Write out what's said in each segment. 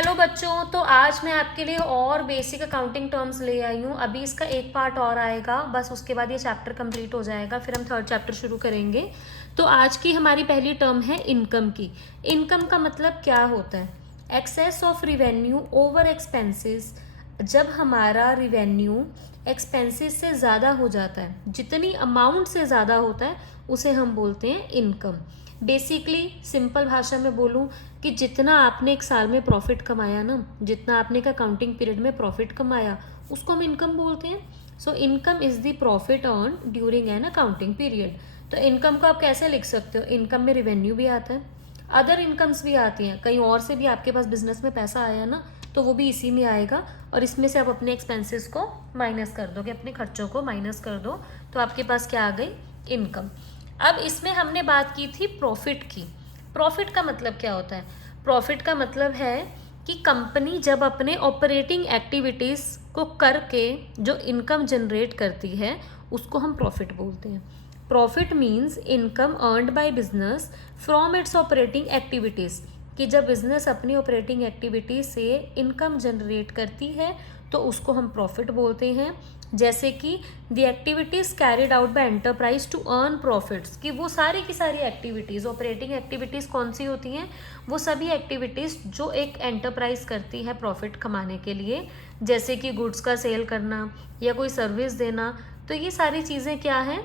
Hello बच्चों, तो आज मैं आपके लिए और बेसिक अकाउंटिंग टर्म्स ले आई हूँ। अभी इसका एक पार्ट और आएगा, बस उसके बाद ये चैप्टर कंप्लीट हो जाएगा, फिर हम थर्ड चैप्टर शुरू करेंगे। तो आज की हमारी पहली टर्म है इनकम की। इनकम का मतलब क्या होता है? Excess of revenue over expenses. जब हमारा रिवेन्यू एक्सपेंसेस से ज़्यादा हो जाता है, जितनी अमाउंट से ज़्यादा होता है उसे हम बोलते हैं इनकम। बेसिकली सिंपल भाषा में बोलूँ कि जितना आपने एक साल में प्रॉफिट कमाया ना, जितना आपने एक अकाउंटिंग पीरियड में प्रॉफिट कमाया, उसको हम इनकम बोलते हैं। So income is the profit earn during an accounting period. तो इनकम को आप कैसे लिख सकते हो? इनकम में रिवेन्यू भी आता है, अदर इनकम्स भी आती हैं, कहीं और से भी आपके पास बिजनेस में पैसा आया ना, तो वो भी इसी में आएगा, और इसमें से आप अपने एक्सपेंसेस को माइनस कर दोगे, अपने खर्चों को माइनस कर दो, तो आपके पास क्या आ गई? इनकम। अब इसमें हमने बात की थी प्रॉफिट की। प्रॉफिट का मतलब क्या होता है? प्रॉफिट का मतलब है कि कंपनी जब अपने ऑपरेटिंग एक्टिविटीज़ को करके जो इनकम जनरेट करती है, उसको हम प्रॉफिट बोलते हैं। Profit means income earned by business from its operating activities, कि जब बिजनेस अपनी ऑपरेटिंग एक्टिविटी से इनकम जनरेट करती है तो उसको हम प्रॉफिट बोलते हैं। जैसे कि the activities carried out by enterprise to earn profits, कि वो सारी की सारी एक्टिविटीज़, ऑपरेटिंग एक्टिविटीज़ कौन सी होती हैं? वो सभी एक्टिविटीज़ जो एक एंटरप्राइज करती है प्रॉफिट कमाने के लिए, जैसे कि गुड्स का सेल करना या कोई सर्विस देना, तो ये सारी चीज़ें क्या हैं?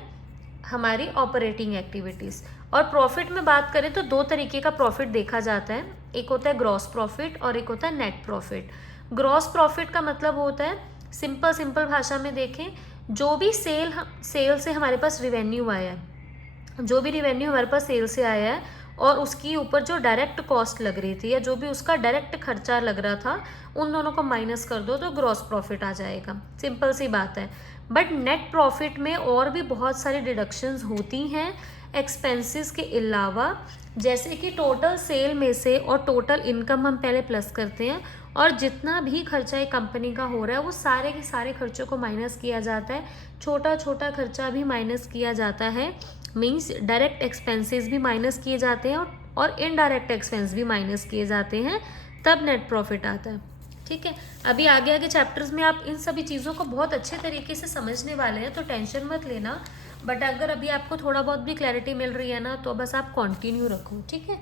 हमारी ऑपरेटिंग एक्टिविटीज़। और प्रॉफिट में बात करें तो दो तरीके का प्रॉफिट देखा जाता है, एक होता है ग्रॉस प्रॉफिट और एक होता है नेट प्रॉफिट। ग्रॉस प्रॉफिट का मतलब होता है, सिंपल भाषा में देखें, जो भी सेल से हमारे पास रिवेन्यू आया है, जो भी रिवेन्यू हमारे पास सेल से आया है और उसके ऊपर जो डायरेक्ट कॉस्ट लग रही थी या जो भी उसका डायरेक्ट खर्चा लग रहा था, उन दोनों को माइनस कर दो तो ग्रॉस प्रॉफिट आ जाएगा। सिंपल सी बात है। बट नेट प्रॉफिट में और भी बहुत सारी डिडक्शंस होती हैं एक्सपेंसेस के अलावा, जैसे कि टोटल सेल में से और टोटल इनकम हम पहले प्लस करते हैं, और जितना भी खर्चा एक कंपनी का हो रहा है वो सारे के सारे खर्चों को माइनस किया जाता है। छोटा छोटा खर्चा भी माइनस किया जाता है, मीन्स डायरेक्ट एक्सपेंसेस भी माइनस किए जाते हैं और इनडायरेक्ट एक्सपेंस भी माइनस किए जाते हैं, तब नेट प्रॉफिट आता है। ठीक है, अभी आगे आगे चैप्टर्स में आप इन सभी चीज़ों को बहुत अच्छे तरीके से समझने वाले हैं, तो टेंशन मत लेना। बट अगर अभी आपको थोड़ा बहुत भी क्लैरिटी मिल रही है ना, तो बस आप कंटिन्यू रखो, ठीक है।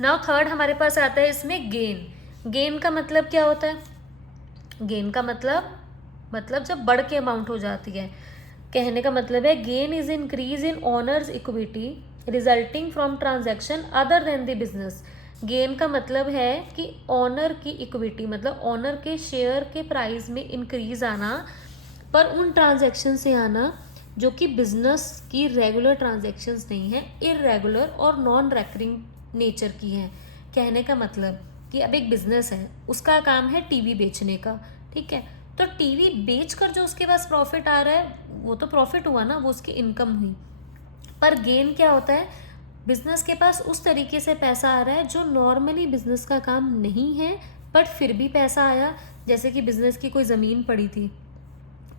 नाउ थर्ड हमारे पास आता है इसमें गेन। गेन का मतलब क्या होता है? गेन का मतलब जब बढ़ के अमाउंट हो जाती है। कहने का मतलब है gain is increase in owners equity resulting from transaction other than the business. Gain का मतलब है कि ओनर की इक्विटी, मतलब ओनर के शेयर के प्राइस में इंक्रीज आना, पर उन ट्रांजैक्शन से आना जो कि बिजनेस की रेगुलर ट्रांजैक्शंस नहीं है, इररेगुलर और नॉन रेकरिंग नेचर की हैं। कहने का मतलब कि अब एक बिजनेस है, उसका काम है टीवी बेचने का, ठीक है, तो टीवी बेचकर जो उसके पास प्रॉफिट आ रहा है वो तो प्रॉफिट हुआ ना, वो उसकी इनकम हुई। पर गेन क्या होता है? बिजनेस के पास उस तरीके से पैसा आ रहा है जो नॉर्मली बिजनेस का काम नहीं है, बट फिर भी पैसा आया। जैसे कि बिजनेस की कोई ज़मीन पड़ी थी,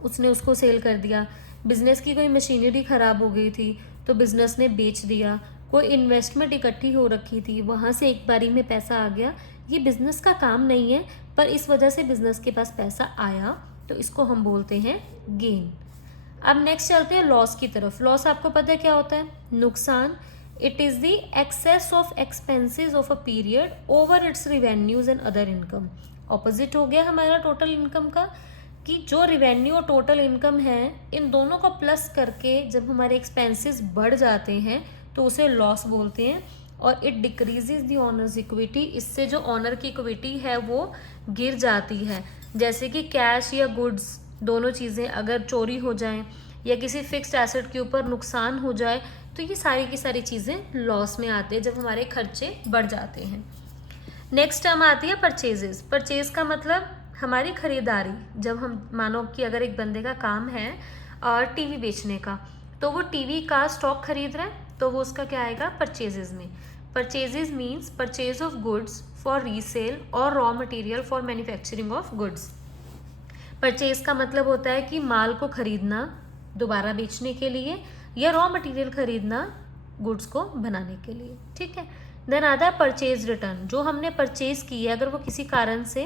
उसने उसको सेल कर दिया। बिजनेस की कोई मशीनरी ख़राब हो गई थी तो बिजनेस ने बेच दिया। कोई इन्वेस्टमेंट इकट्ठी हो रखी थी, वहाँ से एक बारी में पैसा आ गया। ये बिजनेस का काम नहीं है, पर इस वजह से बिजनेस के पास पैसा आया, तो इसको हम बोलते हैं गेन। अब नेक्स्ट चलते हैं लॉस की तरफ। लॉस आपको पता है क्या होता है? नुकसान। It is the excess of expenses of a period over its revenues and other income. Opposite हो गया हमारा टोटल इनकम का, कि जो रिवेन्यू और टोटल इनकम है, इन दोनों को प्लस करके जब हमारे एक्सपेंसेस बढ़ जाते हैं तो उसे लॉस बोलते हैं। और it decreases the honours equity, इससे जो ऑनर की इक्विटी है वो गिर जाती है। जैसे कि कैश या गुड्स, दोनों चीज़ें अगर चोरी हो जाएं या किसी फिक्स्ड एसेट के ऊपर नुकसान हो जाए, तो ये सारी की सारी चीज़ें लॉस में आते हैं जब हमारे खर्चे बढ़ जाते हैं। नेक्स्ट टर्म आती है परचेजेस। परचेज का मतलब हमारी खरीदारी। जब हम मानो कि अगर एक बंदे का काम है टीवी बेचने का, तो वो टीवी का स्टॉक खरीद रहा है, तो वो उसका क्या आएगा? परचेजेस में। Purchases means purchase of goods for resale और raw material for manufacturing of goods. Purchase का मतलब होता है कि माल को खरीदना दोबारा बेचने के लिए, या रॉ मटेरियल खरीदना गुड्स को बनाने के लिए, ठीक है। देन आता है परचेज रिटर्न, जो हमने परचेज की है अगर वो किसी कारण से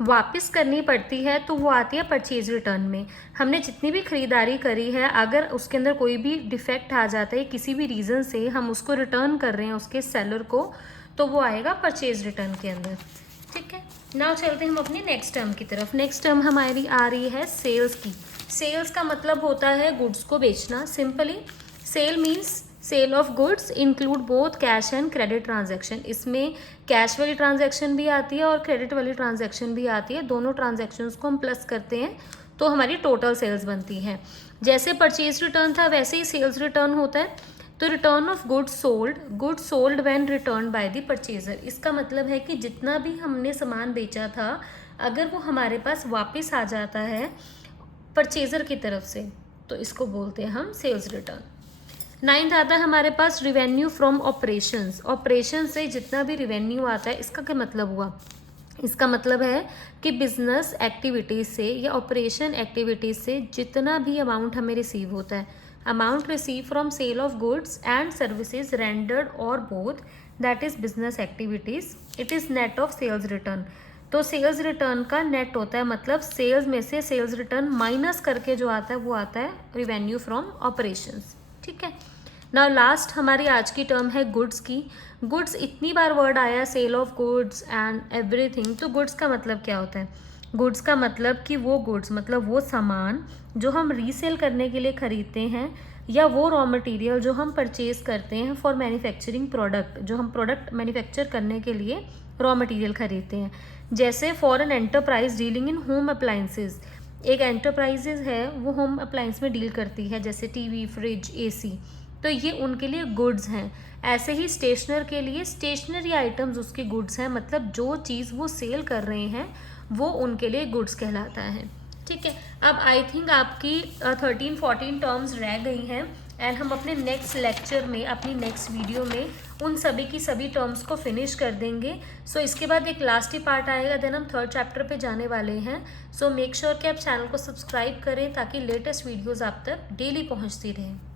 वापस करनी पड़ती है तो वो आती है परचेज रिटर्न में। हमने जितनी भी खरीदारी करी है अगर उसके अंदर कोई भी डिफेक्ट आ जाता है किसी भी रीज़न से हम उसको रिटर्न कर रहे हैं उसके सेलर को, तो वो आएगा परचेज रिटर्न के अंदर। ठीक है, नाउ चलते हैं हम अपनी नेक्स्ट टर्म की तरफ। नेक्स्ट टर्म हमारी आ रही है सेल्स की। सेल्स का मतलब होता है गुड्स को बेचना। Simply sale means sale of goods include both cash and credit transaction. इसमें कैश वाली ट्रांजैक्शन भी आती है और क्रेडिट वाली ट्रांजैक्शन भी आती है। दोनों ट्रांजैक्शंस को हम प्लस करते हैं तो हमारी टोटल सेल्स बनती है। जैसे परचेज रिटर्न था वैसे ही सेल्स रिटर्न होता है। तो return of goods sold when return by the purchaser. इसका मतलब है कि जितना भी हमने सामान बेचा था अगर वो हमारे पास वापस आ जाता है परचेजर की तरफ से तो इसको बोलते हैं हम सेल्स रिटर्न। 9th आता है हमारे पास रिवेन्यू फ्रॉम ऑपरेशंस। ऑपरेशन से जितना भी रिवेन्यू आता है इसका क्या मतलब हुआ? इसका मतलब है कि बिजनेस एक्टिविटीज़ से या ऑपरेशन एक्टिविटीज़ से जितना भी अमाउंट हमें रिसीव होता है, amount receive from sale of goods and services rendered और both, that is business activities, it is net of sales return. तो सेल्स रिटर्न का नेट होता है, मतलब सेल्स में से सेल्स रिटर्न माइनस करके जो आता है वो आता है रिवेन्यू फ्रॉम ऑपरेशंस। ठीक है, नाउ लास्ट हमारी आज की टर्म है गुड्स की। गुड्स इतनी बार वर्ड आया sale of goods and everything, तो गुड्स का मतलब क्या होता है? गुड्स का मतलब कि वो गुड्स मतलब वो सामान जो हम रीसेल करने के लिए खरीदते हैं या वो रॉ मटेरियल जो हम परचेज करते हैं फॉर मैन्युफैक्चरिंग प्रोडक्ट, जो हम प्रोडक्ट मैन्युफैक्चर करने के लिए रॉ मटेरियल खरीदते हैं। जैसे for an enterprise dealing in home appliances, एक एंटरप्राइजेज है वो होम अप्लाइंस में डील करती है जैसे टीवी, फ्रिज, एसी, तो ये उनके लिए गुड्स हैं। ऐसे ही स्टेशनर के लिए स्टेशनरी आइटम्स उसके गुड्स हैं, मतलब जो चीज़ वो सेल कर रहे हैं वो उनके लिए गुड्स कहलाता है। ठीक है, अब आई थिंक आपकी 13-14 टर्म्स रह गई हैं एंड हम अपने नेक्स्ट लेक्चर में अपनी नेक्स्ट वीडियो में उन सभी की सभी टर्म्स को फिनिश कर देंगे। सो इसके बाद एक लास्ट ही पार्ट आएगा, देन हम 3rd चैप्टर पे जाने वाले हैं। सो मेक श्योर कि आप चैनल को सब्सक्राइब करें ताकि लेटेस्ट वीडियोज़ आप तक डेली पहुँचती रहें।